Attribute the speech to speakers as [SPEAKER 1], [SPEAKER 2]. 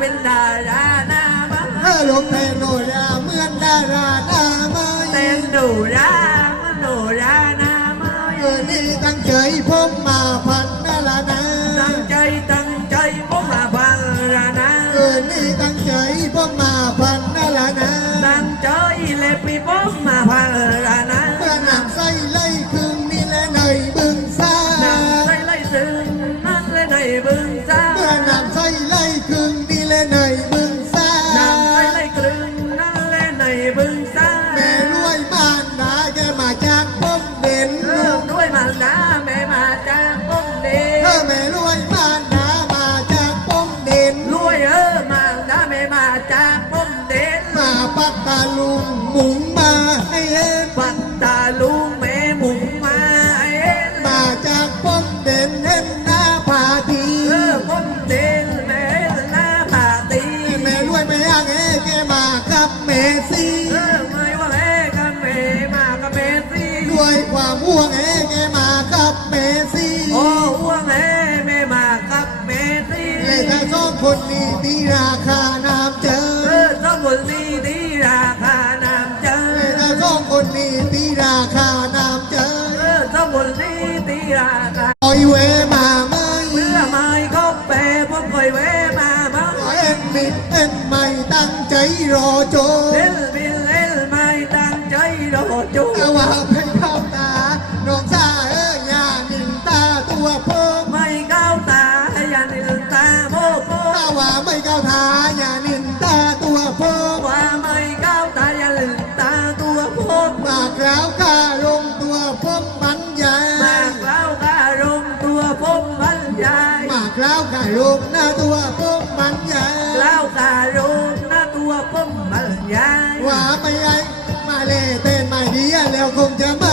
[SPEAKER 1] เป็นดาราหน้ามา
[SPEAKER 2] เออเตนโนราเหมือนดาราห
[SPEAKER 1] น้ามาเต้นดูรามาโนราหน้ามา
[SPEAKER 2] เออนี่ตั้งใจผมมาพันดารานา
[SPEAKER 1] ตั้งใจตั้งใจผมมาพัน
[SPEAKER 2] ดารา
[SPEAKER 1] นา
[SPEAKER 2] เออนี่ตั้งใจผม
[SPEAKER 1] มาพันดา
[SPEAKER 2] รานาตั้งใจเล
[SPEAKER 1] ยพี่ผม
[SPEAKER 2] มาพัน ตาลุงหมุงมาให้เห็น
[SPEAKER 1] ปัตตาลุงแม่หมุงมาเอ็น
[SPEAKER 2] มาจากผมเด่นเห็นหน้าผาที
[SPEAKER 1] เออผมเด็กแม่หน้าผาตี
[SPEAKER 2] แม่รวยไม่ยังเอแกมากับเมซี่
[SPEAKER 1] เออไม่ว่าแม่กับแม่มากับแม่สิ
[SPEAKER 2] ด้วยความห่วงเอแกมากับเมซี่
[SPEAKER 1] โอ้ห่วงแม่แม่มากับแม่สิ
[SPEAKER 2] และถ้าสองคนนี้มีราคาาสองคนนี้มีราคาน้ำเจอ
[SPEAKER 1] เออสองคนนี้ดีราคา
[SPEAKER 2] ปล่อยเวมาไหม
[SPEAKER 1] เมื่อไม่เขาแปรผมคอยแวะมาบ้าง
[SPEAKER 2] เอ็นมิดเอ็นไม่ตั้งใจรอโจ
[SPEAKER 1] เล่นบินเล่นไม่ตั้งใจรอจู
[SPEAKER 2] แต่ว่าให้เข้าตาน้องสาเอ้ยอย่านินตาตัวเพิ่ม
[SPEAKER 1] ไม่ก้าวตาอย่านินตาโมโม
[SPEAKER 2] ถ้าว่าไม่เข้าทาากแล้วข้าลงหน้าตัวเพิ่มบรรยาย
[SPEAKER 1] แล้วก็รมหน้าตัวพบบรรยาย
[SPEAKER 2] ว่าไม่ไอ้มาเล่เต้นไม่ดีแล้วคงจะไม่